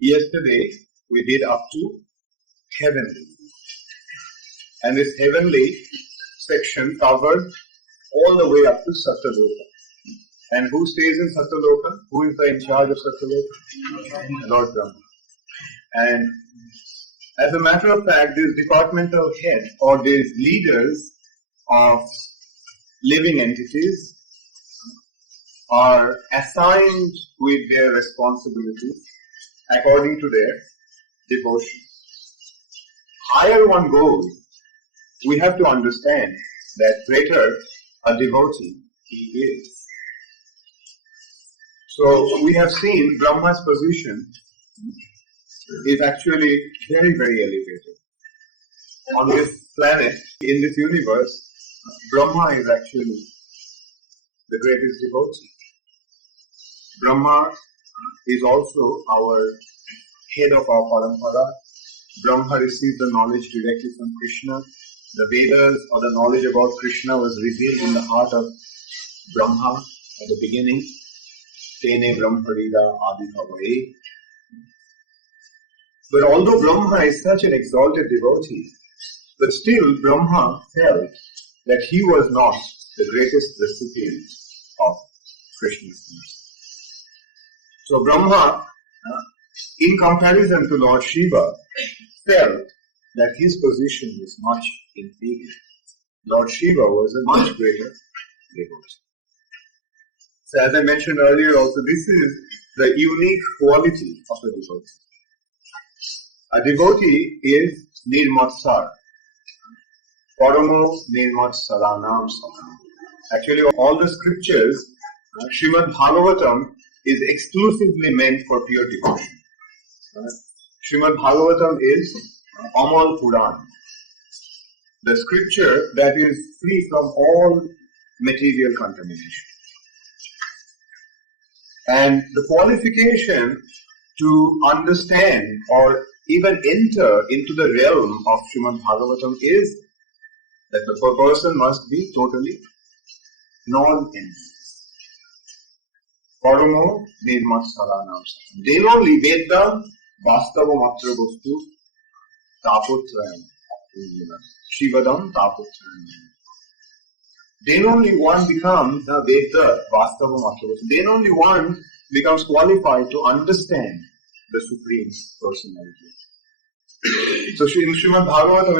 yesterday we did up to heavenly. And this heavenly section covered all the way up to Satyaloka. And who stays in Satyaloka? Who is in charge of Satyaloka? Lord Brahma. And as a matter of fact, these departmental heads or these leaders of living entities are assigned with their responsibilities according to their devotion. Higher one goes, we have to understand that greater a devotee he is. So we have seen Brahma's position is actually very, very elevated. On this planet, in this universe, Brahma is actually the greatest devotee. Brahma is also our head of our parampara. Brahma received the knowledge directly from Krishna. The Vedas or the knowledge about Krishna was revealed in the heart of Brahma at the beginning. Tene Brahmarida Adibhavai. But although Brahma is such an exalted devotee, but still Brahma felt that he was not the greatest recipient of Krishna's mercy. So Brahma, in comparison to Lord Shiva, felt that his position was much inferior. Lord Shiva was a much greater devotee. So as I mentioned earlier also, this is the unique quality of a devotee. A devotee is nirmatsar. Paramo nirmat saranam saranam. Actually, all the scriptures, Srimad Bhagavatam is exclusively meant for pure devotion. Srimad Bhagavatam is Amal Puran, the scripture that is free from all material contamination. And the qualification to understand or even enter into the realm of Srimad Bhagavatam is that the person must be totally non-envious. Paramo nirmat saranam. Then only Vedam Vastava Matra Vastu Tapotrayam. Shivadam Tapotrayam. Then only one becomes the Veda Vastava Matra Vastu. Then only one becomes qualified to understand the Supreme Personality. So in Srimad Bhagavatam,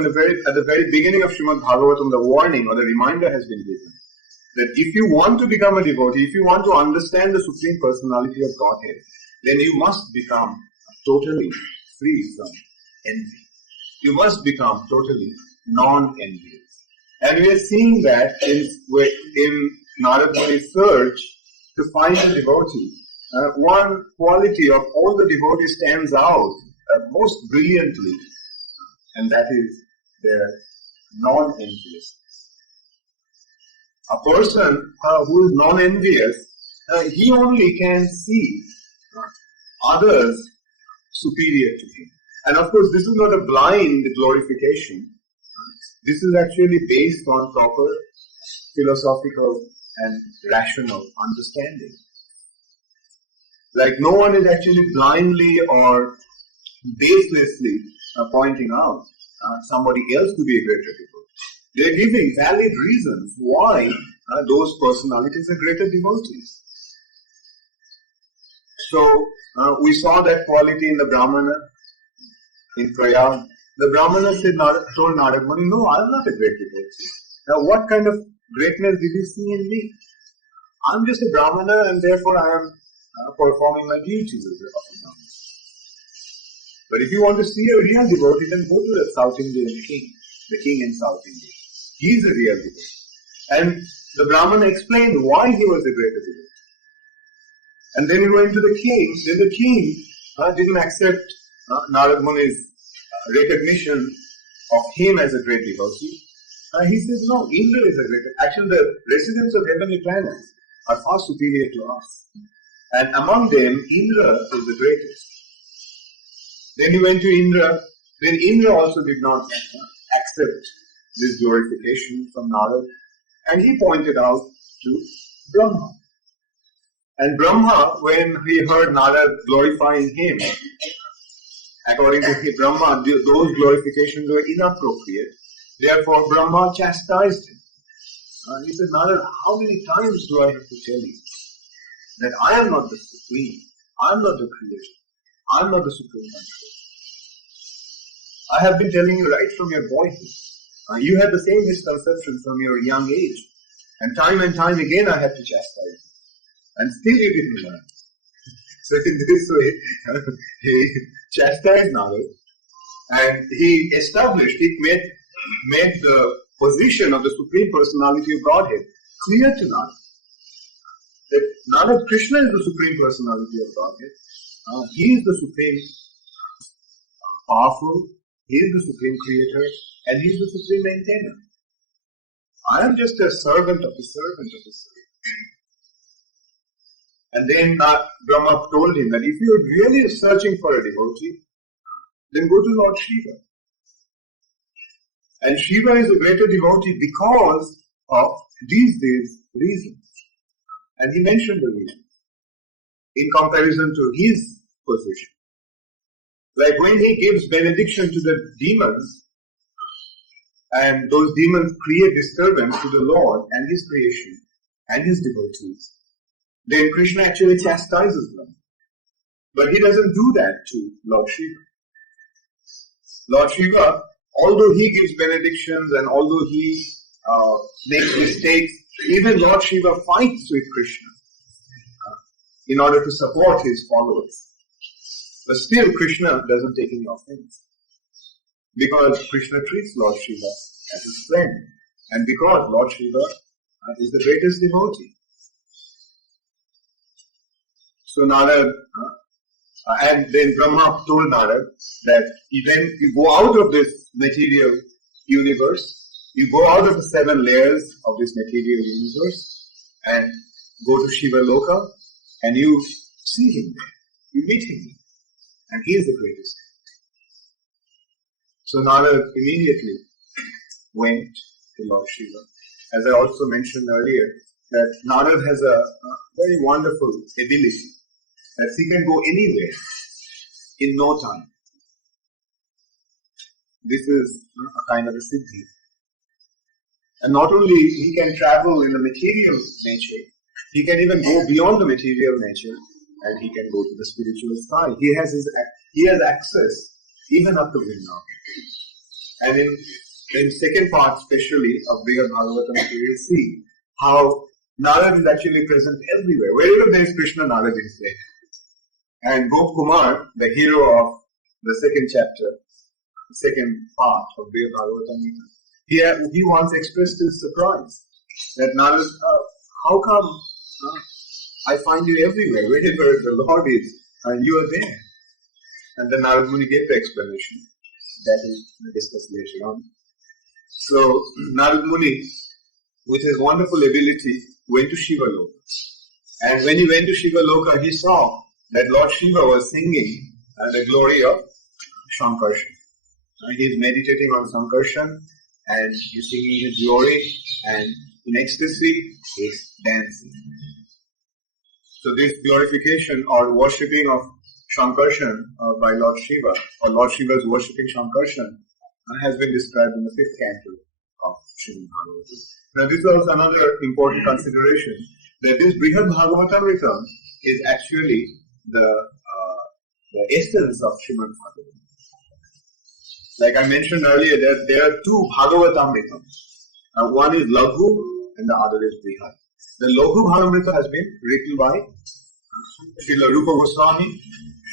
at the very beginning of Srimad Bhagavatam, the warning or the reminder has been given that if you want to become a devotee, if you want to understand the Supreme Personality of Godhead, then you must become totally free from envy. You must become totally non-envious. And we are seeing that in Narad Muni's search to find a devotee. One quality of all the devotees stands out most brilliantly, and that is their non-envious. A person who is non-envious, he only can see others superior to him. And of course, this is not a blind glorification. This is actually based on proper philosophical and rational understanding. Like no one is actually blindly or baselessly pointing out somebody else to be a greater devotee. They are giving valid reasons why those personalities are greater devotees. So we saw that quality in the Brahmana in Prayag. The Brahmana told Narad Muni, no, I am not a great devotee. Now what kind of greatness did you see in me? I am just a Brahmana and therefore I am performing my duties as a Brahmana. But if you want to see a real devotee, then go to the South Indian king, the king in South India. He is a real devotee. And the Brahmana explained why he was a greater devotee. And then he went to the king. Then the king didn't accept Narad Muni's recognition of him as a great devotee. He says, no, Indra is a greater. Actually, the residents of heavenly planets are far superior to us. And among them, Indra is the greatest. Then he went to Indra. Then Indra also did not accept this glorification from Narad. And he pointed out to Brahma. And Brahma, when he heard Narad glorifying him, According to Brahma, those glorifications were inappropriate. Therefore, Brahma chastised him. He said, Narad, how many times do I have to tell you that I am not the supreme, I am not the creator, I am not the supreme controller. I have been telling you right from your boyhood. You had the same misconception from your young age. And time again I had to chastise you. And still you didn't learn. So in this way, he chastised Narad. And he made the position of the Supreme Personality of Godhead clear to Narad. That Narad, Krishna is the Supreme Personality of Godhead. He is the Supreme Powerful. He is the Supreme Creator. And He is the Supreme Maintainer. I am just a servant of the servant of the servant. And then Brahma told him that if you are really searching for a devotee, then go to Lord Shiva. And Shiva is a greater devotee because of these reasons. And he mentioned the reasons in comparison to his position. Like when he gives benediction to the demons, and those demons create disturbance to the Lord and His creation and His devotees, then Krishna actually chastises them. But He doesn't do that to Lord Shiva. Lord Shiva, although He gives benedictions and although He makes mistakes, even Lord Shiva fights with Krishna in order to support His followers. But still Krishna doesn't take any offense. Because Krishna treats Lord Shiva as his friend. And because Lord Shiva is the greatest devotee. So Narad, and then Brahma told Narad that when you go out of this material universe, you go out of the 7 layers of this material universe and go to Shiva Loka and you see him there. You meet him there. And he is the greatest. So Narad immediately went to Lord Shiva. As I also mentioned earlier, that Narad has a very wonderful ability that he can go anywhere in no time. This is a kind of a siddhi. And not only he can travel in the material nature, he can even go beyond the material nature and he can go to the spiritual side. He has access even up to Vrindavan. And in second part especially of Brihad Bhagavatamrta, we will see how Narad is actually present everywhere. Wherever there is Krishna, Narad is there. And Gop Kumar, the hero of the second chapter, the second part of Brihad Bhagavatamrta, he once expressed his surprise that Narad, how come I find you everywhere, wherever the Lord is, and you are there? And then Narad Muni gave the explanation. That is discussed later on. So Narad Muni, with his wonderful ability, went to Shiva Loka. And when he went to Shiva Loka, he saw that Lord Shiva was singing the glory of Shankarshan. He is meditating on Sankarshan and he's singing his glory, and in ecstasy he is dancing. So this glorification or worshipping of Shankarshan by Lord Shiva, or Lord Shiva's worshipping Shankarshan, has been described in the 5th canto of Srimad Bhagavatam. Now this is also another important consideration, that this Brihad Bhagavatamrta is actually the essence of Srimad Bhagavatam. Like I mentioned earlier, that there are 2 Bhagavatamrita. One is Laghu and the other is Brihad. The Laghu Bhagavatamrita has been written by Srila Rupa Goswami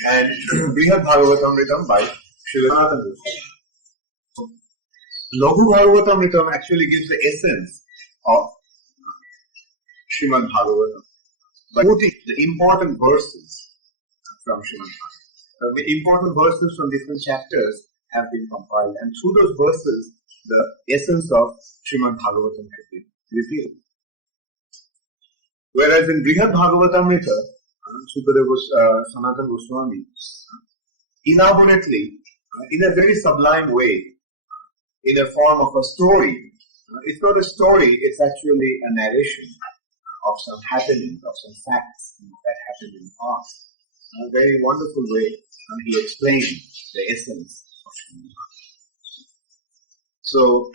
and Brihad Bhagavatamrita by Srila Sanatana Goswami. Laghu Bhagavatamrita actually gives the essence of Srimad Bhagavatam by quoting the important verses from Srimad Bhagavatam. The important verses from different chapters have been compiled, and through those verses, the essence of Srimad Bhagavatam has been revealed. Whereas in Brihad Bhagavatamrita, Sanatana Goswami elaborately, in a very sublime way, in a form of a story. It's not a story, it's actually a narration of some happenings, of some facts that happened in the past. In a very wonderful way, he explained the essence of Srimad Bhagavatam. So,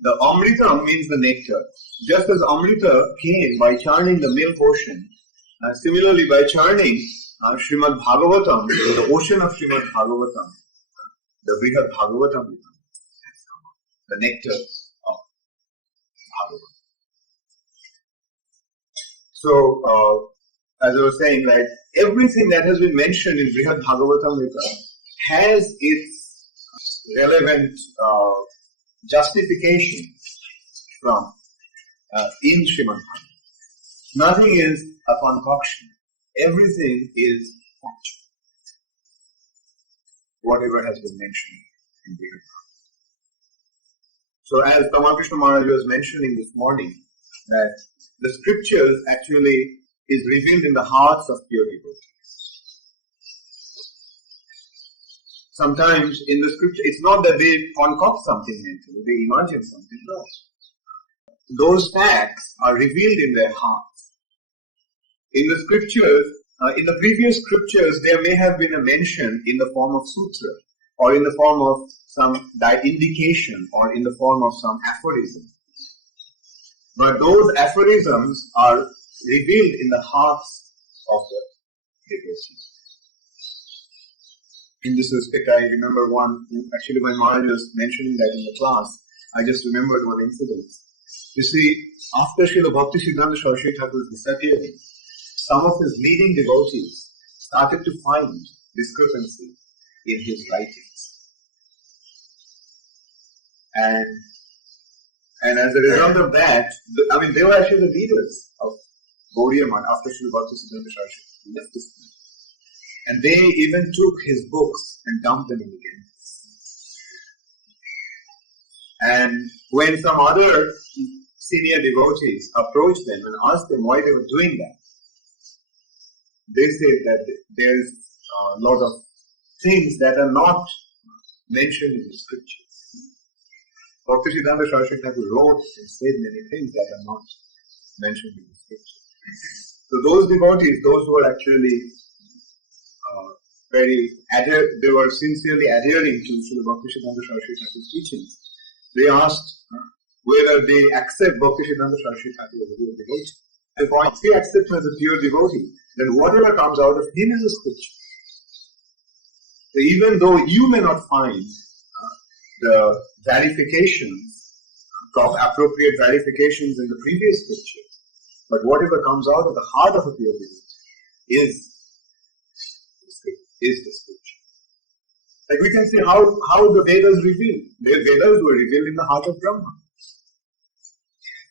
the Amrita means the nectar. Just as Amrita came by churning the milk ocean, similarly by churning Srimad Bhagavatam, the ocean of Srimad Bhagavatam, the Brihad Bhagavatamrta, the nectar of Bhagavatam. So, as I was saying, right, everything that has been mentioned in Brihad Bhagavatamrta has its relevant justification from in Srimad Bhagavatam. Nothing is a concoction. Everything is factual. Whatever has been mentioned in Brihad Bhagavatam. So as Ramakrishna Maharaja was mentioning this morning, that the scriptures actually is revealed in the hearts of pure devotees. Sometimes in the scripture, it's not that they concoct something mentally, they imagine something. No. Those facts are revealed in their hearts. In the scriptures, in the previous scriptures, there may have been a mention in the form of sutra, or in the form of some indication, or in the form of some aphorism. But those aphorisms are revealed in the hearts of the devotees. In this respect, I remember one, actually when Maharaja was mentioning that in the class, I just remembered one incident. You see, after Srila Bhakti Siddhanta Saraswati Thakur's disappearing, some of his leading devotees started to find discrepancy in his writings. And as a result of that, they were actually the leaders of Oriya after Srila Bhakti Siddhanta Saraswati left this place. And they even took his books and dumped them in the Ganges. And when some other senior devotees approached them and asked them why they were doing that, they said that there is a lot of things that are not mentioned in the scriptures. Bhakti Siddhanta Saraswati Thakur wrote and said many things that are not mentioned in the scriptures. So those devotees, those who are actually they were sincerely adhering to Srila Bhakti Siddhanta Saraswati Thakur's teachings, they asked whether they accept Bhakti Siddhanta Saraswati Thakur as a pure devotee. And if they accept him as a pure devotee, then whatever comes out of him is a scripture. So even though you may not find the verifications, appropriate verifications in the previous scriptures, but whatever comes out of the heart of a pure devotee is the scripture. Like we can see how the Vedas reveal. The Vedas were revealed in the heart of Brahma.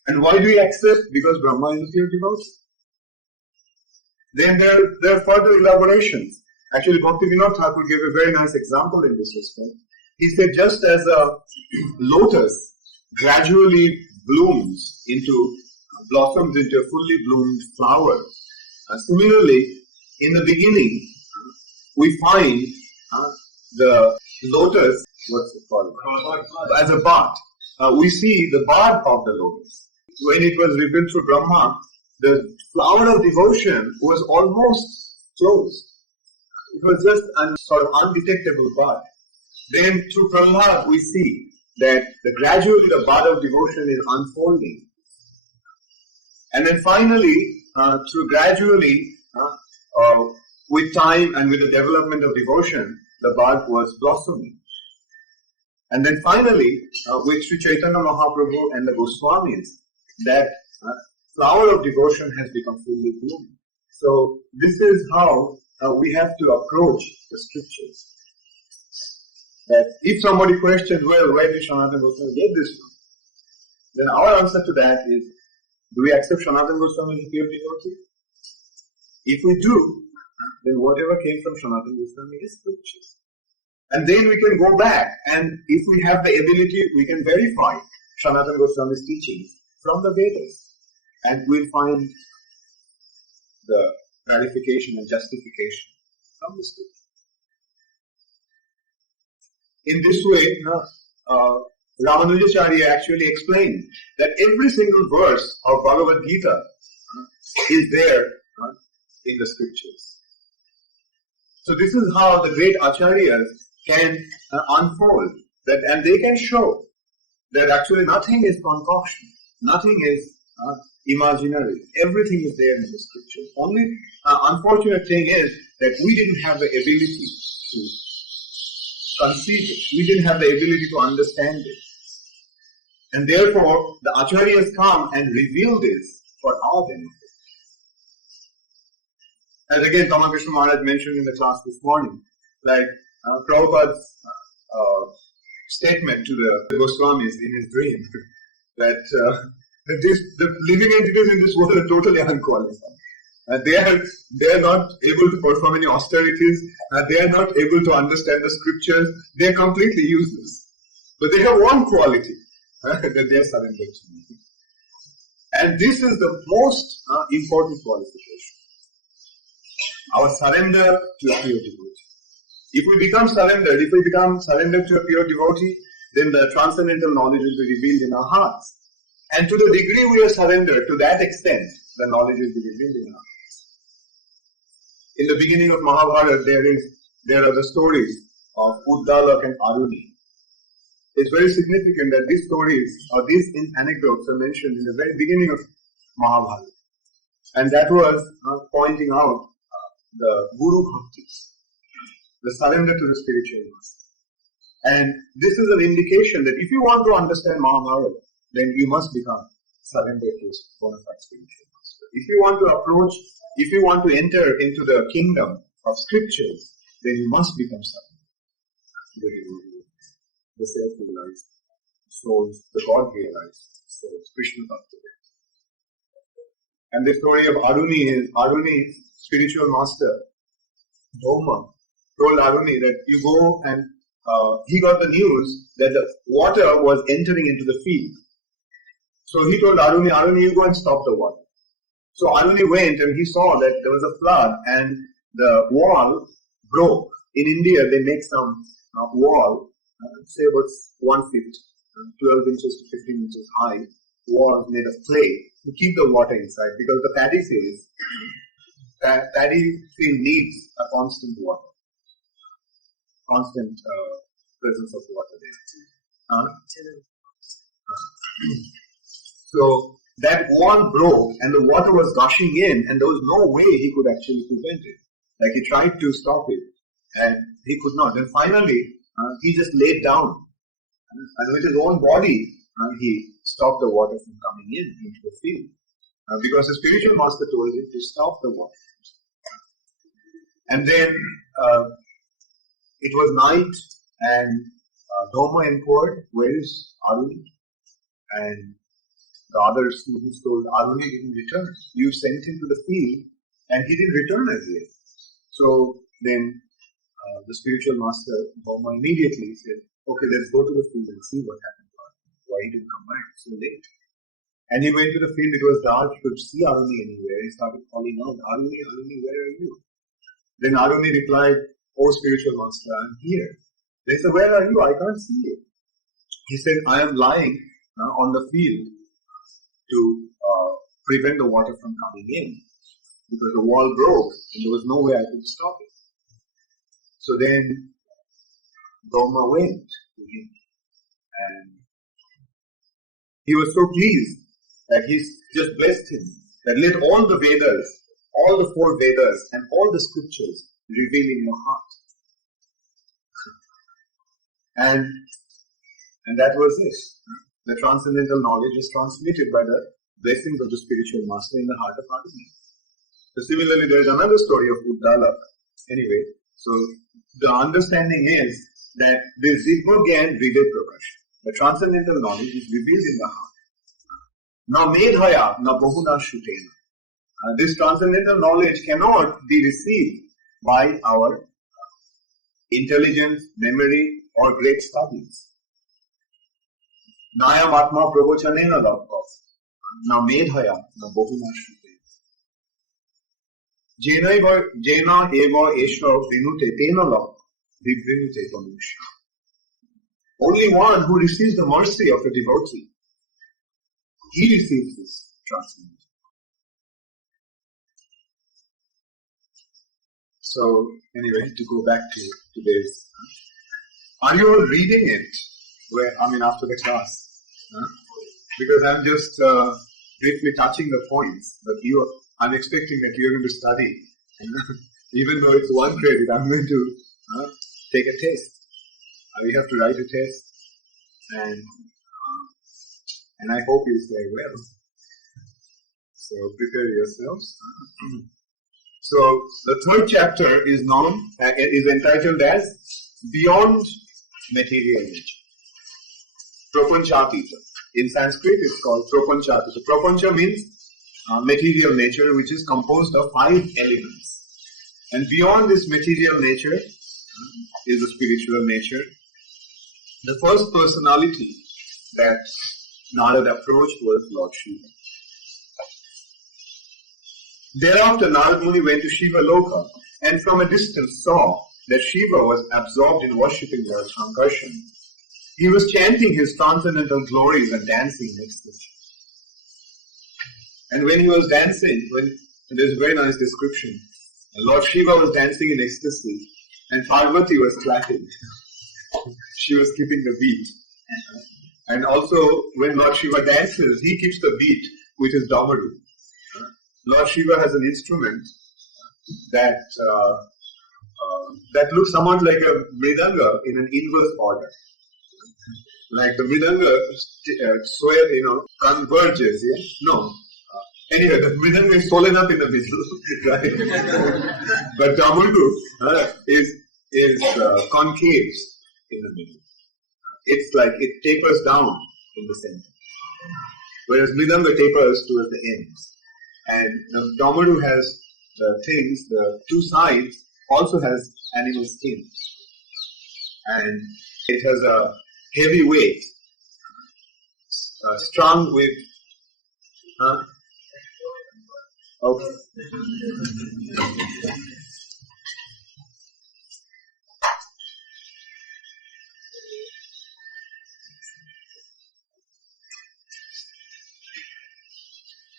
And why do we accept? Because Brahma is a pure devotee. Then there are further elaborations. Actually, Bhakti Vinod Thakur gave a very nice example in this respect. He said, just as a lotus gradually blossoms into a fully bloomed flower, similarly, in the beginning, we find the lotus, what's it called? As a bud. We see the bud of the lotus. When it was revealed through Brahma, the flower of devotion was almost closed. It was just a sort of undetectable bud. Then through Prahlad, we see that gradually the bud of devotion is unfolding. And then finally, with time and with the development of devotion, the bud was blossoming. And then finally, with Sri Chaitanya Mahaprabhu and the Goswamis, that flower of devotion has become fully bloomed. So this is how we have to approach the scriptures. That if somebody questions, well, where did Sanatana Goswami get this from? Then our answer to that is, do we accept Sanatana Goswami as a pure devotee? If we do, then whatever came from Sanatana Goswami is scripture. And then we can go back, and if we have the ability, we can verify Sanatana Goswami's teachings from the Vedas. And we'll find the verification and justification from the scripture. In this way, Ramanujacharya actually explained that every single verse of Bhagavad Gita is there in the scriptures. So this is how the great acharyas can unfold that, and they can show that actually nothing is concoction, nothing is imaginary. Everything is there in the scripture. Only unfortunate thing is that we didn't have the ability to conceive it. We didn't have the ability to understand it. And therefore, the acharyas come and reveal this for our benefit. As again, Krishna Maharaj mentioned in the class this morning, like Prabhupada's statement to the Goswamis in his dream, that the living entities in this world are totally unqualified. They are not able to perform any austerities. They are not able to understand the scriptures. They are completely useless. But they have one quality, that they are surrendered to me. And this is the most important qualification. Our surrender to a pure devotee. If we become surrendered to a pure devotee, then the transcendental knowledge will be revealed in our hearts. And to the degree we are surrendered, to that extent, the knowledge will be revealed in our hearts. In the beginning of Mahabharata, there are the stories of Uddalak and Aruni. It's very significant that these stories, or these anecdotes are mentioned in the very beginning of Mahabharata. And that was pointing out the Guru Bhakti, the surrender to the spiritual master. And this is an indication that if you want to understand Mahabharata, then you must become surrendered to his bona fide spiritual master. If you want to enter into the kingdom of scriptures, then you must become surrendered to the devotee, the self-realized souls, the God-realized souls, Krishna Bhakti. And the story of Aruni is Aruni's spiritual master, Brahma, told Aruni that you go and he got the news that the water was entering into the field. So he told Aruni, you go and stop the water. So Aruni went and he saw that there was a flood and the wall broke. In India, they make some wall, say about 1 feet, 12 inches to 15 inches high, wall made of clay to keep the water inside, because the paddy field needs a constant water, constant presence of water there. So that wall broke and the water was gushing in, and there was no way he could actually prevent it. Like he tried to stop it and he could not. And finally, he just laid down and with his own body he stopped the water from coming into the field. Because the spiritual master told him to stop the water. And then it was night and Doma inquired, where is Aruni? And the other students told, Aruni didn't return. You sent him to the field and he didn't return as yet. So then the spiritual master, Doma, immediately said, okay, let's go to the field and see what happened to Aruni. Why he didn't come back so late? And he went to the field, it was dark, he could see Aruni anywhere. He started calling out, Aruni, where are you? Then Aruni replied, oh spiritual master, I'm here. They said, where are you? I can't see you. He said, I am lying on the field to prevent the water from coming in, because the wall broke and there was no way I could stop it. So then Brahma went to him and he was so pleased that he just blessed him, that let all the Vedas, all the 4 Vedas and all the scriptures reveal in your heart. And that was it. The transcendental knowledge is transmitted by the blessings of the spiritual master in the heart of Aruni. So similarly, there is another story of Uddalak. Anyway, so the understanding is that the Zivogyan Vidya Prakash, the transcendental knowledge is revealed in the heart. Na medhaya, na bahuna shutena. This transcendental knowledge cannot be received by our intelligence, memory, or great studies. Nayam atma pravochanena labhva, na medhaya, na bahuna shutena. Jena eva esha vinute tena labhva, vibrinute tamusha. Only one who receives the mercy of a devotee, he receives this transcendental. So, anyway, to go back to today's. Are you all reading it? After the class? Because I'm just briefly touching the points, but I'm expecting that you're going to study. Even though it's 1 credit, I'm going to take a test. We have to write a test, and I hope you say well. So prepare yourselves. So the 3rd chapter is entitled as Beyond Material Nature. Prapancatita. In Sanskrit, it's called Prapancatita. Prapancha means material nature, which is composed of 5 elements. And beyond this material nature is the spiritual nature. The first personality that Narada approached was Lord Shiva. Thereafter, Narad Muni went to Shiva Loka and from a distance saw that Shiva was absorbed in worshipping Lord Sankarshan. He was chanting his transcendental glories and dancing in ecstasy. And when he was dancing, there's a very nice description. Lord Shiva was dancing in ecstasy and Parvati was clapping. She was keeping the beat. And also, when Lord Shiva dances, he keeps the beat, which is Damaru. Lord Shiva has an instrument that looks somewhat like a mridanga in an inverse order. Like the mridanga converges, yeah? No. Anyway, the mridanga is swollen up in the middle, right? But Damaru is concave in the middle. It's like it tapers down in the center. Whereas mridanga tapers towards the ends. And the Damaru has the 2 sides also has animal skin. And it has a heavy weight, strung with, okay.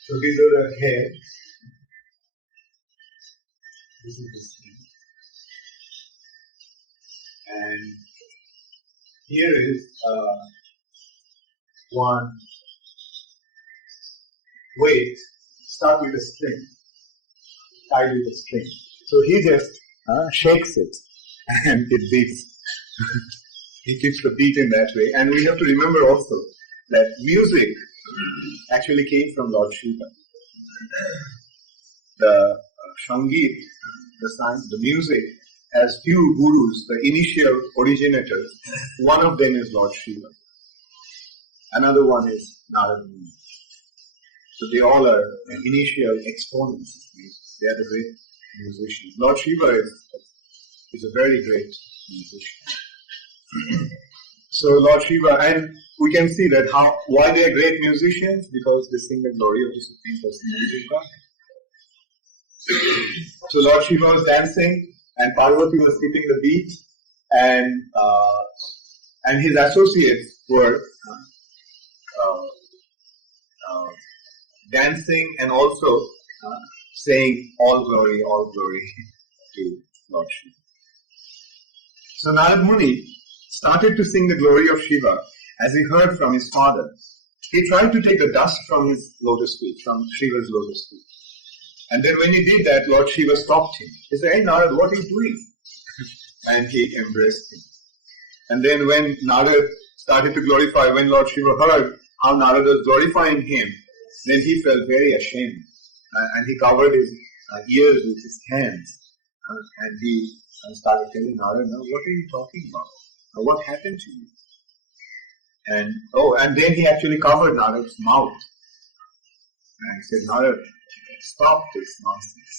So these are the hair. This is the skin. And here is one weight, start with a string, tied with a string. So he just shakes it and it beats. He keeps the beat in that way. And we have to remember also that music actually came from Lord Shiva. The Sangeet, the music, has few gurus, the initial originators. One of them is Lord Shiva. Another one is Narada Muni. So they all are initial exponents of music. They are the great musicians. Lord Shiva is a very great musician. So Lord Shiva, and we can see that why they are great musicians, because they sing the glory of the Supreme Personality of God. So Lord Shiva was dancing, and Parvati was keeping the beat, and his associates were dancing and also saying all glory to Lord Shiva. So Narad Muni started to sing the glory of Shiva as he heard from his father. He tried to take the dust from his lotus feet, from Shiva's lotus feet. And then when he did that, Lord Shiva stopped him. He said, "Hey Narad, what are you doing?" And he embraced him. And then when Narad started to glorify, when Lord Shiva heard how Narad was glorifying him, then he felt very ashamed. And he covered his ears with his hands. And he started telling Narad, "Now what are you talking about? What happened to you?" And then he actually covered Narad's mouth. And he said, "Narad, stop this nonsense."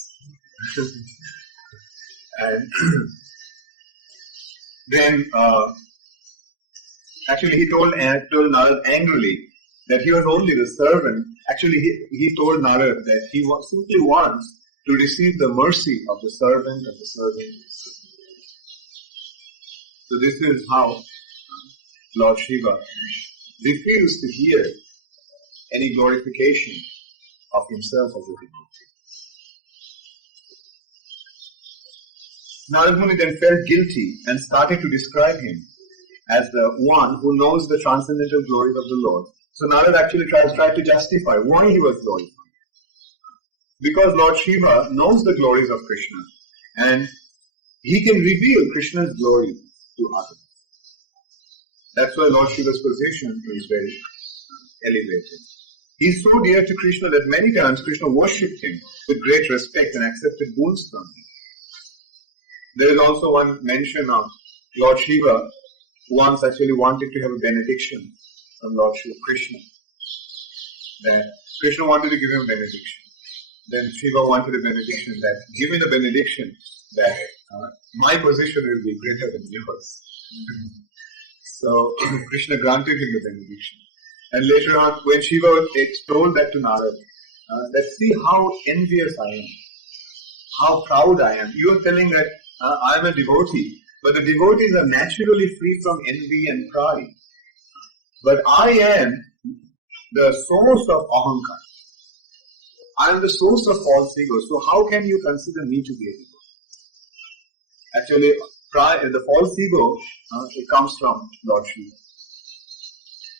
And then actually he told Narad angrily that he was only the servant. Actually he told Narad that he simply wants to receive the mercy of the servant of the servant. So this is how Lord Shiva refused to hear any glorification of himself as a devotee. Narad Muni then felt guilty and started to describe him as the one who knows the transcendental glories of the Lord. So Narad actually tried to justify why he was glorified. Because Lord Shiva knows the glories of Krishna and he can reveal Krishna's glory to others. That's why Lord Shiva's position is very elevated. He is so dear to Krishna that many times Krishna worshipped him with great respect and accepted boons from him. There is also one mention of Lord Shiva who once actually wanted to have a benediction from Lord Shiva, Krishna. That Krishna wanted to give him a benediction. Then Shiva wanted a benediction that, give me the benediction that my position will be greater than yours. So Krishna granted him the benediction. And later on, when Shiva told that to Narad, that see how envious I am, how proud I am. You are telling that I am a devotee, but the devotees are naturally free from envy and pride. But I am the source of ahankar. I am the source of false ego. So how can you consider me to be a devotee? Actually, the false ego, it comes from Lord Shiva.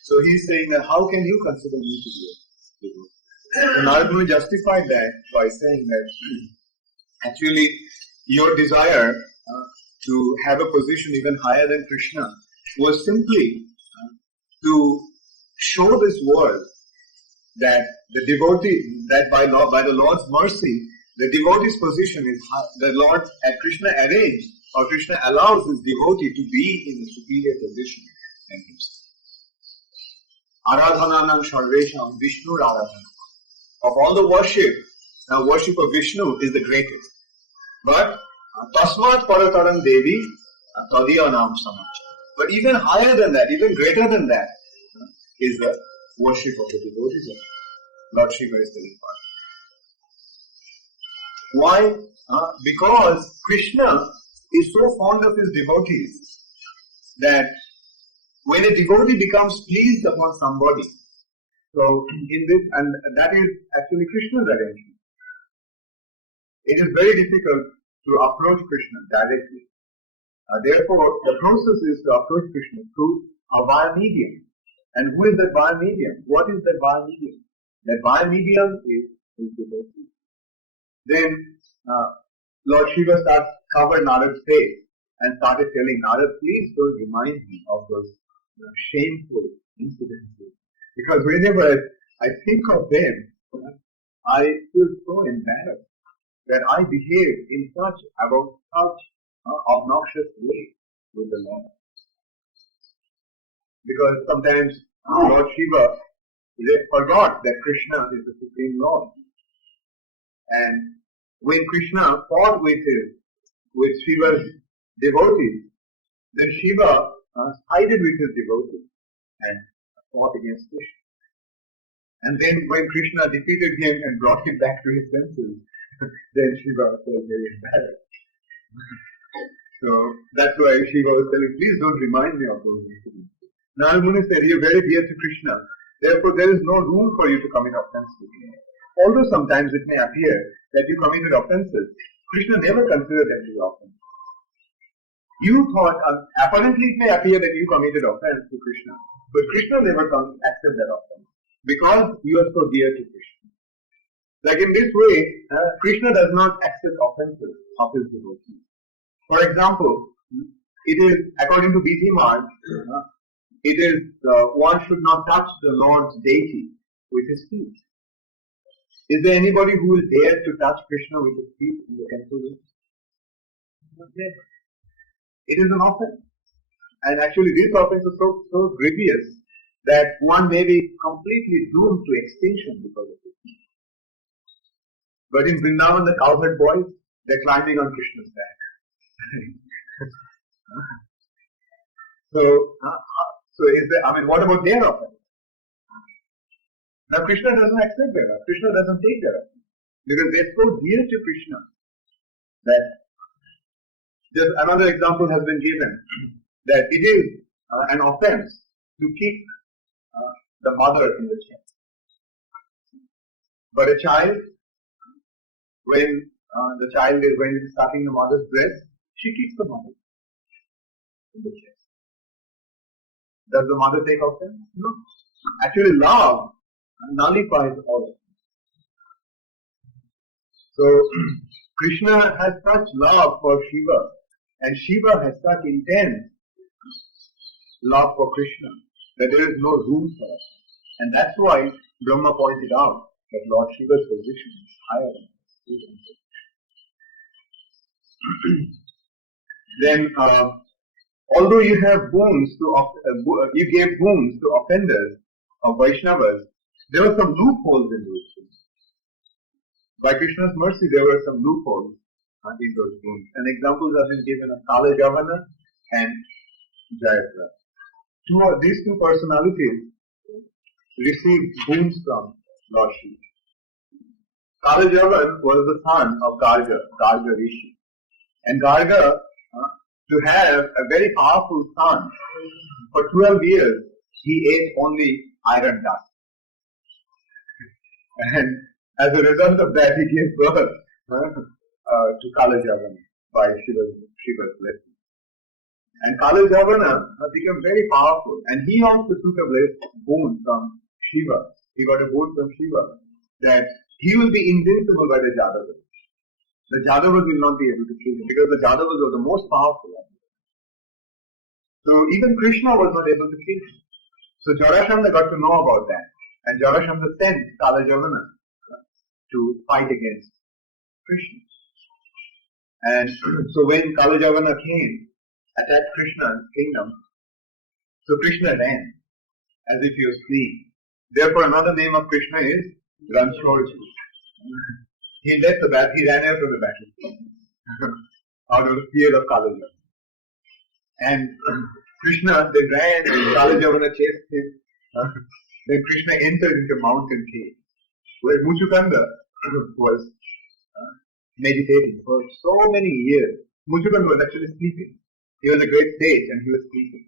So he is saying that how can you consider me to be a devotee? So Narad Muni justified that by saying that actually your desire to have a position even higher than Krishna was simply to show this world that the devotee, that by the Lord's mercy, the devotee's position is high. The Lord, Krishna arranged, or Krishna allows his devotee to be in a superior position than himself. Aradhananam Sharvesham Vishnu Aradhana. Of all the worship of Vishnu is the greatest. But Tasmat Parataram Devi Tadiyanam Samach. But even higher than that, even greater than that, is the worship of the devotees of Lord Shiva is telling part. Why? Because Krishna is so fond of his devotees that when a devotee becomes pleased upon somebody, so in this, and that is actually Krishna's arrangement. It is very difficult to approach Krishna directly. Therefore, the process is to approach Krishna through a via medium. And who is that via medium? What is that via medium? That via medium is devotee. Then Lord Shiva covered Narad's face and started telling Narad, please don't remind me of those shameful incidences. Because whenever I think of them, I feel so embarrassed that I behaved in such obnoxious way with the Lord. Because sometimes Lord Shiva forgot that Krishna is the Supreme Lord. And when Krishna fought with Shiva's devotees, then Shiva sided with his devotees and fought against Krishna. And then when Krishna defeated him and brought him back to his senses, then Shiva felt very embarrassed. So that's why Shiva was telling, please don't remind me of those incidents. Narad Muni said, you are very dear to Krishna, therefore there is no room for you to commit offense with him. Although sometimes it may appear that you committed offenses, Krishna never considered them to be offenses. You thought, apparently it may appear that you committed offense to Krishna, but Krishna never accepted that offense because you are so dear to Krishna. Like in this way, Krishna does not accept offenses of his devotees. For example, it is, according to B.T. Marg, it is, one should not touch the Lord's deity with his feet. Is there anybody who will dare to touch Krishna with his feet in the temple? Not there. It is an offense. And actually these offenses are so grievous that one may be completely doomed to extinction because of it. But in Vrindavan, the cowherd boys, they're climbing on Krishna's back. So is there, what about their offense? Now Krishna doesn't accept their offense. Krishna doesn't take their offense. Because they're so dear to Krishna that just another example has been given that it is an offense to kick the mother in the chest. But a child, when it is sucking the mother's breast, She kicks the mother in the chest. Does the mother take offense? No. Actually, love nullifies all of it. So, Krishna has such love for Shiva, and Shiva has such intense love for Krishna that there is no room for us. And that's why Brahma pointed out that Lord Shiva's position is higher than his. Then, although you have boons you gave boons to offenders of Vaishnavas, there were some loopholes in those boons. By Krishna's mercy, there were some loopholes in those boons. And examples have been given of Kala Javana and Jayadratha. These two personalities received boons from Lord Shiva. Kala Javan was the son of Garga Rishi. And Garga, to have a very powerful son, for 12 years, he ate only iron dust. And as a result of that, he gave birth to Kala Javana by Shiva's blessing. And Kala Javana became very powerful, and he also took a boon from Shiva. He got a boon from Shiva that he will be invincible by the Jadavas. The Jadavas will not be able to kill him because the Jadavas are the most powerful. So even Krishna was not able to kill him. So Jarasandha got to know about that, and Jarasandha sent Kala Javana to fight against Krishna. And so when Kala Javana came, attacked Krishna's kingdom, so Krishna ran as if he was fleeing. Therefore, another name of Krishna is Ranchorji. He left the battle, he ran out of the battle out of the fear of Kala Javana. And Krishna then ran and Kala Javana chased him. Then Krishna entered into a mountain cave where Muchukanda was meditating for so many years. Muchukanda was actually sleeping. He was a great sage and he was sleeping.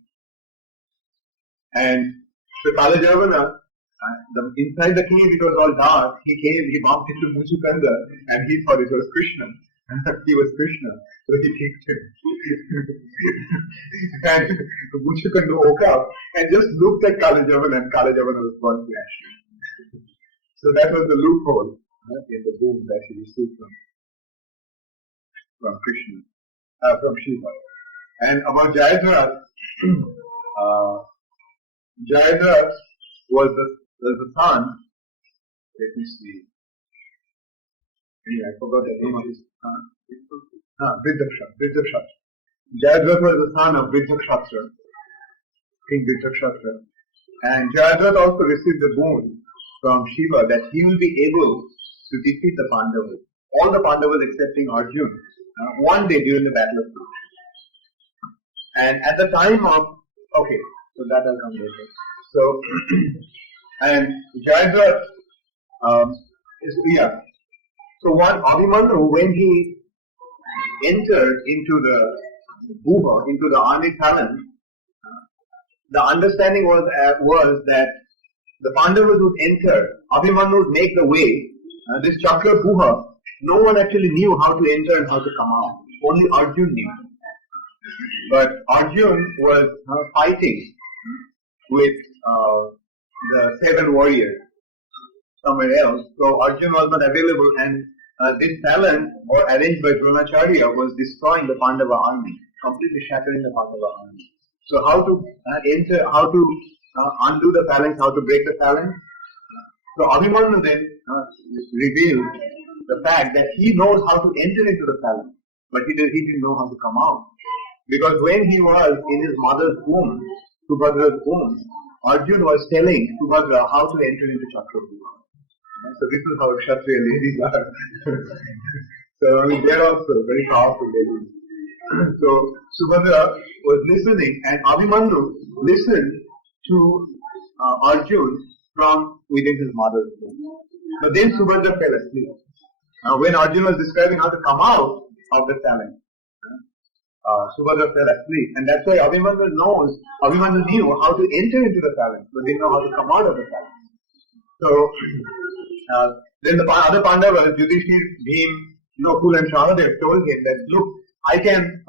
And so Kala Javana, inside the cave it was all dark. He bumped into Muchukanda and he thought it was Krishna. He was Krishna. So he kicked him. And Muchukanda woke up and just looked at Kala Javana, and Kala Javana was burnt to ashes. So that was the loophole in the boon that he received from Krishna, from Shiva. And about Jayadratha, Jayadratha was the son. Let me see. I forgot the name of his son. Vridhaksha. Jayadratha was the son of Vridhaksha, King Vridhaksha. And Jayadratha also received the boon from Shiva that he will be able to defeat the Pandavas. All the Pandavas excepting Arjuna, one day during the battle of Kurukshetra. And at the time of, so that will come later. So, and Jayadratha So one Abhimanyu, when he entered into the Bhuva, into the army phalanx, the understanding was that the Pandavas would enter, Abhimanyu would make the way, this Chakra Bhuva, no one actually knew how to enter and how to come out. Only Arjuna knew. But Arjuna was fighting with the 7 warriors somewhere else. So Arjuna was not available, and this phalanx, or arranged by Dronacharya, was destroying the Pandava army, completely shattering the Pandava army. So how to enter, how to undo the phalanx, how to break the phalanx? So Abhimanyu then revealed the fact that he knows how to enter into the phalanx, but he didn't know how to come out. Because when he was in his mother's womb, Subhadra's womb, Arjuna was telling Subhadra how to enter into Chakravarti. So this is how Kshatriya ladies are. So I mean, they're also very powerful ladies. So Subhadra was listening, and Abhimanyu listened to Arjuna from within his mother's womb. But then Subhadra fell asleep. When Arjuna was describing how to come out of the phalanx, Subhadra fell asleep, and that's why Abhimanyu knew how to enter into the phalanx, but didn't know how to come out of the phalanx. So then the other Pandavas, Yudhishthir, Bhim, Nakul and Sahadev told him that, look, I can,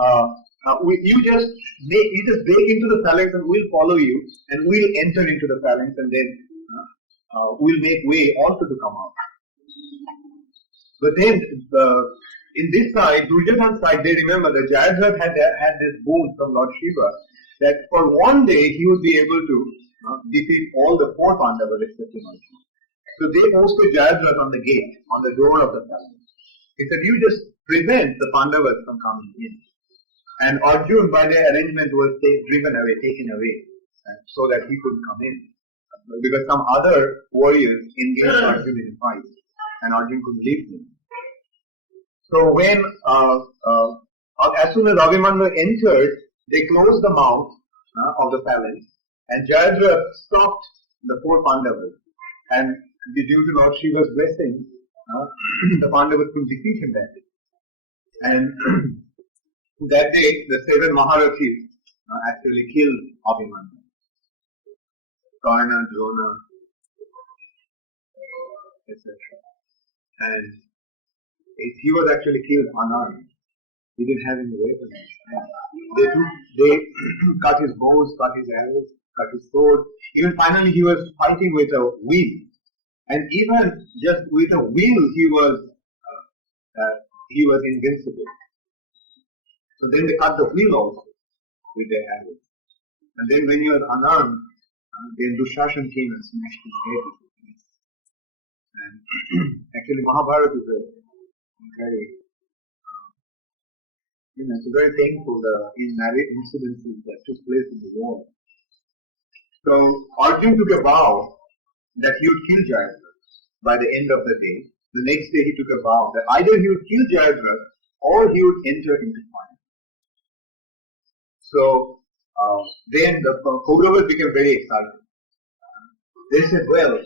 you just break into the phalanx and we'll follow you and we'll enter into the phalanx and then we'll make way also to come out. But then in this side, Duryodhana's side, they remember that Jayadratha had this boon from Lord Shiva that for one day he would be able to defeat all the 4 Pandavas except Arjuna. So they posted Jayadratha on the gate, on the door of the palace. He said, you just prevent the Pandavas from coming in. And Arjuna, by their arrangement, was taken away, so that he couldn't come in. Because some other warriors engaged Arjuna in a fight, and Arjuna couldn't leave them. So when, as soon as Abhimanyu entered, they closed the mouth of the palace, and Jayadratha stopped the 4 Pandavas. And due to Lord Shiva's blessing, the Pandavas could defeat him that day. And that day, the 7 Maharajas actually killed Abhimanyu. Karuna, Drona, etc. And he was actually killed unarmed. He didn't have any weapons. They cut his bows, cut his arrows, cut his sword. Even finally he was fighting with a wheel. And even just with a wheel he was invincible. So then they cut the wheel also with their arrows. And then when he was unarmed, then Dushashan came and smashed his head with it. And actually Mahabharata is a very, it's a very painful incidences that took place in the war. So Arjuna took a vow that he would kill Jayadratha by the end of the day. The next day he took a vow that either he would kill Jayadratha or he would enter into fire. So then the Kauravas became very excited. They said, well,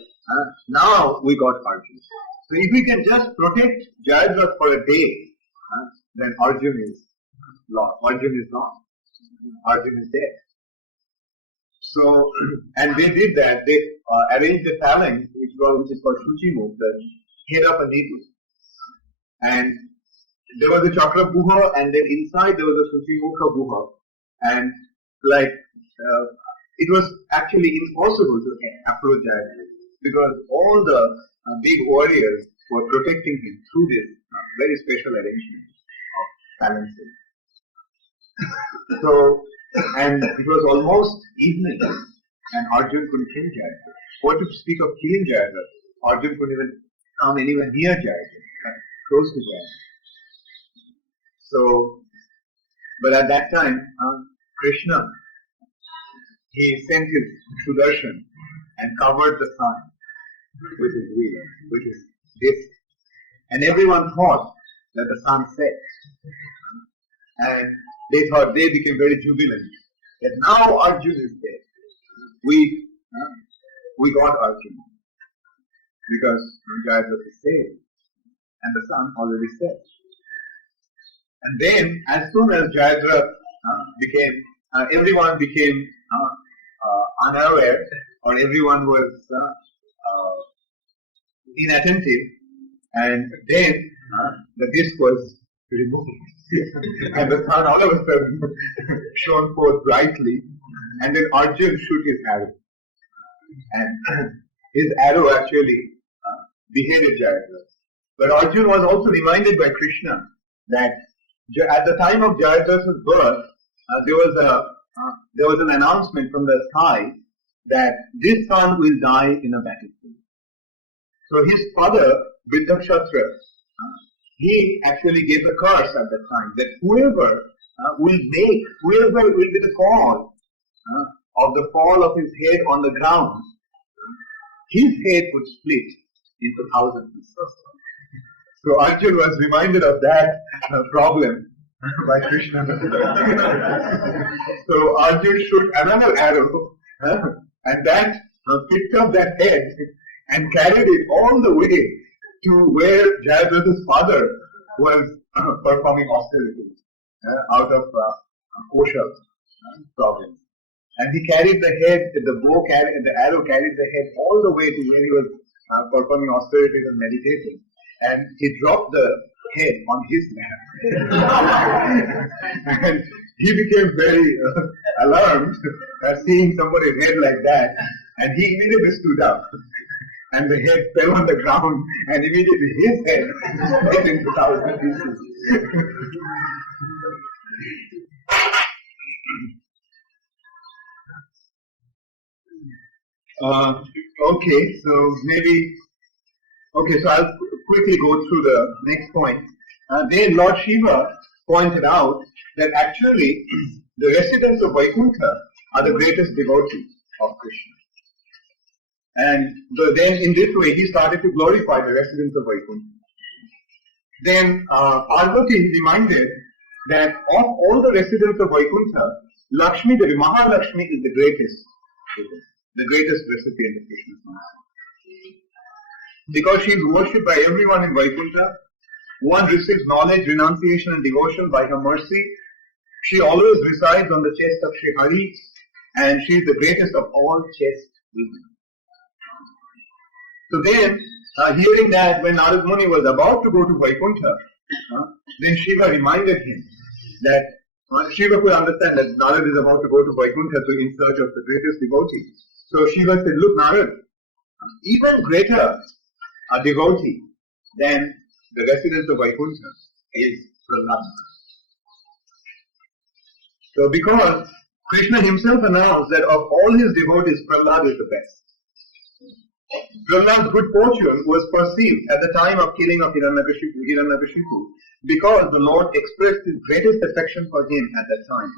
now we got Arjuna. So if we can just protect Jayadratha for a day, then Arjuna is lost. Arjuna is gone. Arjuna is dead. So, and they did that. They arranged a phalanx, which is called Shuchimukh, the head of a needle. And there was a Chakra Buha, and then inside there was a Shuchimukha Buha. And it was actually impossible to approach Jayadratha because all the big warriors were protecting him through this very special arrangement of phalanxes. So, and it was almost evening, and Arjuna couldn't kill Jayadratha. What to speak of killing Jayadratha? Arjuna couldn't even come anywhere near Jayadratha, close to Jayadratha. So, but at that time, Krishna, he sent his Sudarshan and covered the sun with his wheel, which is this. And everyone thought that the sun set. And they became very jubilant that now Arjuna is dead. We got Arjuna because Jayadratha is saved and the sun already set. And then as soon as Jayadratha everyone became unaware, or everyone was inattentive, and then the disc was removed. And the sun all of a sudden shone forth brightly, and then Arjuna shoot his arrow. And his arrow actually beheaded Jayadratha. But Arjuna was also reminded by Krishna that at the time of Jayadratha's birth, there was an announcement from the sky that this son will die in a battlefield. So his father, Vidyakshatrya, he actually gave a curse at that time that whoever will be the cause of the fall of his head on the ground, his head would split into thousands. So Arjuna was reminded of that problem by Krishna. So Arjuna shoot another arrow, and that picked up that head and carried it all the way to where Jayadratha's father was performing austerities out of Kosha province. And he carried the head, the arrow carried the head all the way to where he was performing austerities and meditating. And he dropped the head on his lap. And he became very alarmed at seeing somebody's head like that, and he immediately stood up. And the head fell on the ground, and immediately his head split into 1,000 pieces. So I'll quickly go through the next point. Then Lord Shiva pointed out that actually the residents of Vaikuntha are the greatest devotees of Krishna. And then in this way he started to glorify the residents of Vaikuntha. Then Parvati reminded that of all the residents of Vaikuntha, Lakshmi, the Mahalakshmi, is the greatest recipient of Krishna's mercy. Because she is worshipped by everyone in Vaikuntha, one receives knowledge, renunciation and devotion by her mercy. She always resides on the chest of Sri Hari, and she is the greatest of all chest women. So then, hearing that when Narad Muni was about to go to Vaikuntha, then Shiva reminded him that Shiva could understand that Narad is about to go to Vaikuntha in search of the greatest devotee. So Shiva said, look Narad, even greater a devotee than the residents of Vaikuntha is Prahlad. So because Krishna himself announced that of all his devotees, Prahlad is the best. Prahlad's good fortune was perceived at the time of killing of Hiranyakashipu because the Lord expressed his greatest affection for him at that time.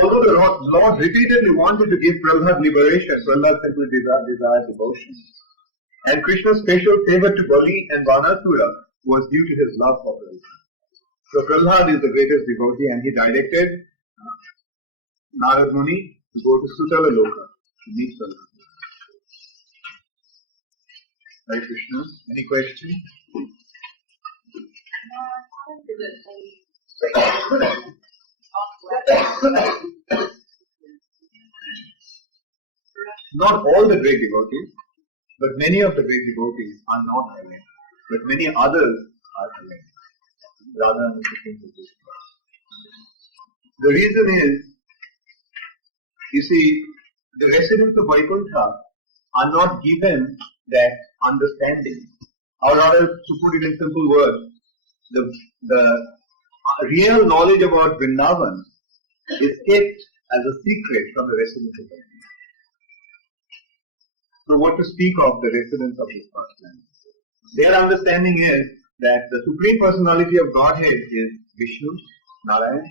Although the Lord repeatedly wanted to give Prahlad liberation, Prahlad simply desired devotion. And Krishna's special favor to Bali and Vanasura was due to his love for Prahlad. So Prahlad is the greatest devotee, and he directed Narad Muni to go to Sutala Loka to meet Prahlad. Hare Krishna. Any question? Not all the great devotees, but many of the great devotees are not Hare, but many others are Hare, rather than the things of this world. The reason is, you see, the residents of Vaikuntha are not given that understanding, or rather, to put it in simple words, the real knowledge about Vrindavan is kept as a secret from the residents of Vaikuntha. So what to speak of the residents of this first land? Their understanding is that the Supreme Personality of Godhead is Vishnu, Narayan,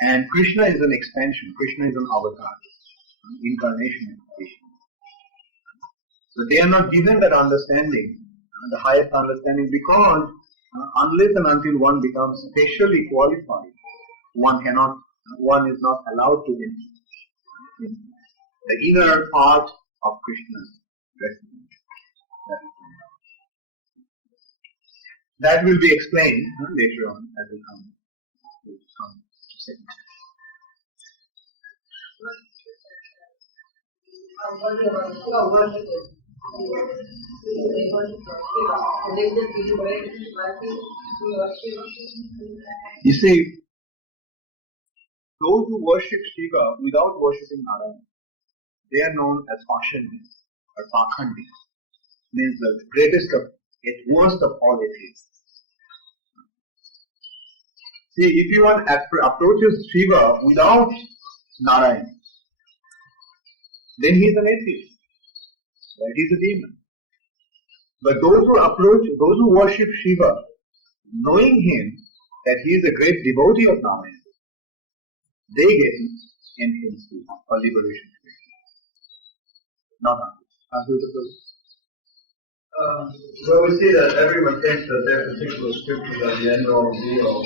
and Krishna is an expansion. Krishna is an avatar, an incarnation of Vishnu. So they are not given that understanding, the highest understanding, because unless and until one becomes specially qualified, one is not allowed to enter in the inner part of Krishna's residence. That will be explained later on as we come to second. You see, those who worship Shiva without worshipping Narayan, they are known as Pashandis or Pakhandis. Means the greatest of, worst of all atheists. See, if one approaches Shiva without Narayan, then he is an atheist. Right? He is a demon. But those who worship Shiva, knowing him that he is a great devotee of Narayan, they get entrance to or liberation. Not well, we see that everyone thinks that their particular scriptures are the end all be all.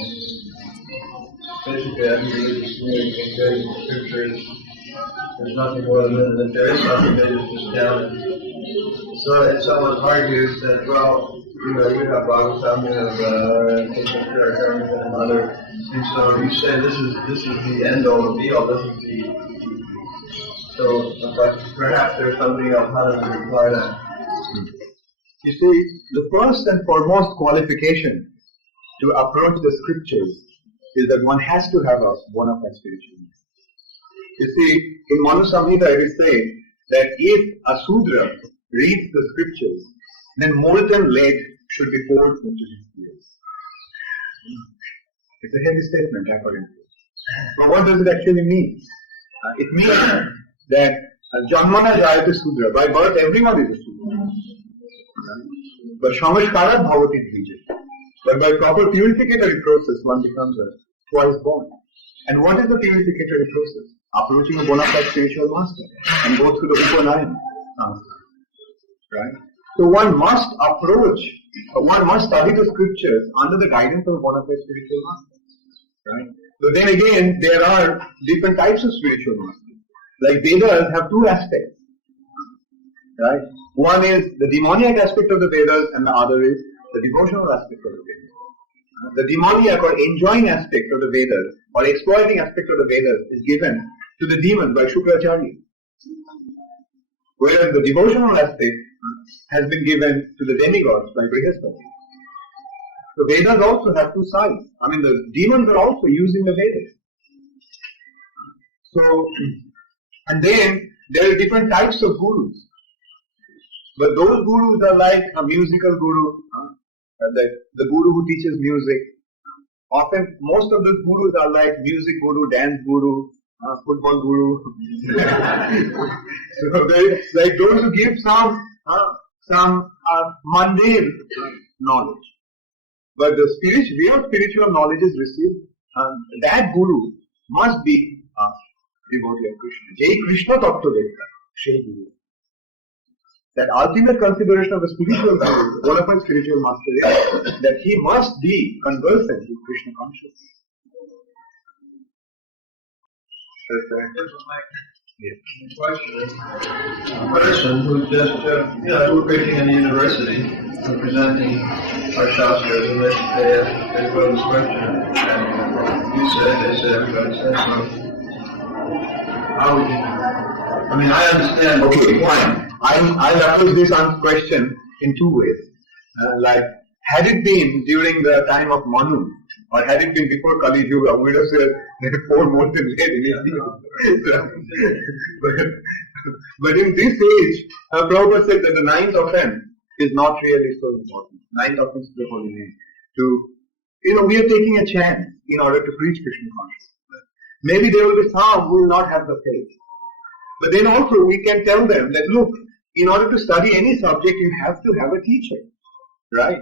Basically, every religious community thinks their scriptures, there's nothing more than that there is nothing, they just down. So if someone argues that, well, you have Bhagavatam, you have Karuna and other, and so you say this is the end all be all, this is the. So, but perhaps there's something else. How does it reply that? You see, the first and foremost qualification to approach the scriptures is that one has to have a bona fide spiritual mind. You see, in Manu Samhita it is said that if a Sudra reads the scriptures, then molten lead should be poured into his ears. It's a heavy statement, apparently. But what does it actually mean? It means that Janmana Jayate Sudra, by birth everyone is a Sudra. But Samashkarat Bhavati Dvija. But by proper purificatory process, one becomes a twice born. And what is the purificatory process? Approaching a bona fide spiritual master and go through the Upanayana. Right? So one must approach, one must study the scriptures under the guidance of a bona fide spiritual master. Right? So then again, there are different types of spiritual masters. Like Vedas have two aspects. Right? One is the demoniac aspect of the Vedas and the other is the devotional aspect of the Vedas. The demoniac or enjoying aspect of the Vedas or exploiting aspect of the Vedas is given to the demons by Shukracharya. Whereas the devotional aspect has been given to the demigods by Brihaspati. So Vedas also have two sides. I mean, the demons are also using the Vedas. So, and then there are different types of gurus. But those gurus are like a musical guru, the guru who teaches music. Often, most of the gurus are like music guru, dance guru, football guru. So they like those who give some mundane knowledge. But the real spiritual knowledge is received, and that guru must be a devotee of Krishna. Jai Krishna Tattva Vedta, Shri Guru. That ultimate consideration of a spiritual guru, bona fide spiritual master, is that he must be conversant with Krishna consciousness. A person who just, we're preaching in the university and presenting our shastras, and they go to scripture, and you said, they said, everybody said, so how would you do that? I mean, I understand. Okay, fine. I'll approach this question in two ways. Like, had it been during the time of Manu, or had it been before Kali Yuga, we would have said there are 4 molten lead in India. But in this age, Prabhupada said that the 9th offense is not really so important. 9th offense to the holy name. We are taking a chance in order to preach Krishna consciousness. Maybe there will be some who will not have the faith. But then also we can tell them that, look, in order to study any subject, you have to have a teacher. Right?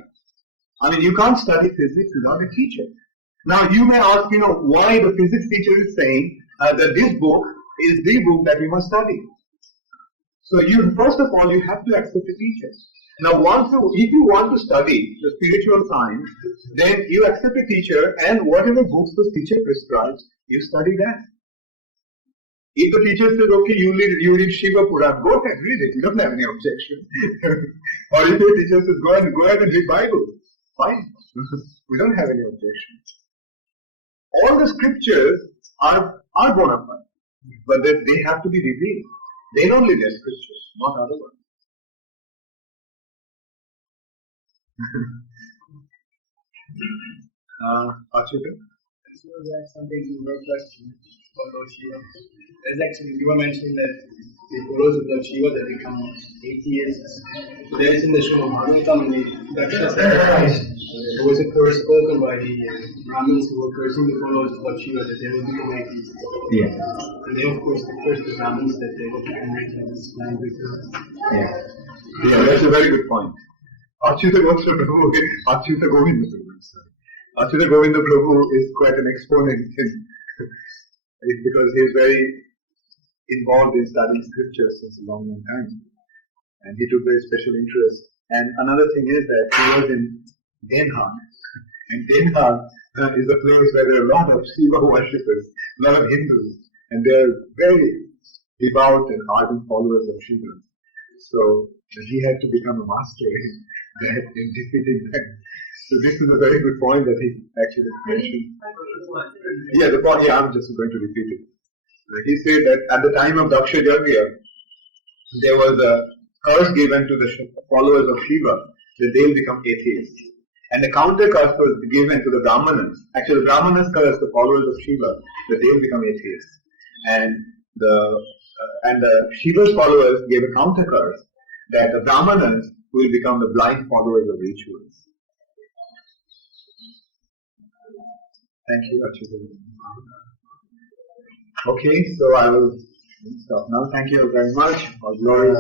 I mean, you can't study physics without a teacher. Now, you may ask, why the physics teacher is saying that this book is the book that we must study. So, first of all, you have to accept a teacher. Now, if you want to study the spiritual science, then you accept a teacher, and whatever books the teacher prescribes, you study that. If the teacher says, okay, you read Shiva Puran, go ahead, read it. You don't have any objection. Or if the teacher says, go ahead and read Bible, fine. We don't have any objection. All the scriptures are bona fide, but they have to be revealed. Then only they're scriptures, not otherwise. Achyuta? So that's something to your question about Lord Shiva. There's actually, you were mentioning that the followers of Lord Shiva, they become atheists. So there is in the Srimad Bhagavatam, the Daksha sacrifice, there was a curse spoken by the Brahmins who were cursing the followers of Lord Shiva that they will become atheists. Yeah. And they of course cursed the Brahmins that they will become atheists. Yeah, that's a very good point. Achyuta Govinda Prabhu is quite an exponent because he is very involved in studying scriptures since a long time. And he took very special interest. And another thing is that he was in Den Haag. And Den Haag is a place where there are a lot of Shiva worshippers, a lot of Hindus. And they are very devout and ardent followers of Shiva. So he had to become a master in defeating them. So this is a very good point that he actually mentioned. Yeah, the point, I'm just going to repeat it. He said that at the time of Daksha Yajna, there was a curse given to the followers of Shiva that they'll become atheists. And the counter curse was given to the Brahmanas. Actually, the Brahmanas cursed the followers of Shiva that they will become atheists. And the Shiva's followers gave a counter curse that the Brahmanas will become the blind followers of rituals. Thank you, Achyuta. Okay, so I will stop now. Thank you very much. All glory.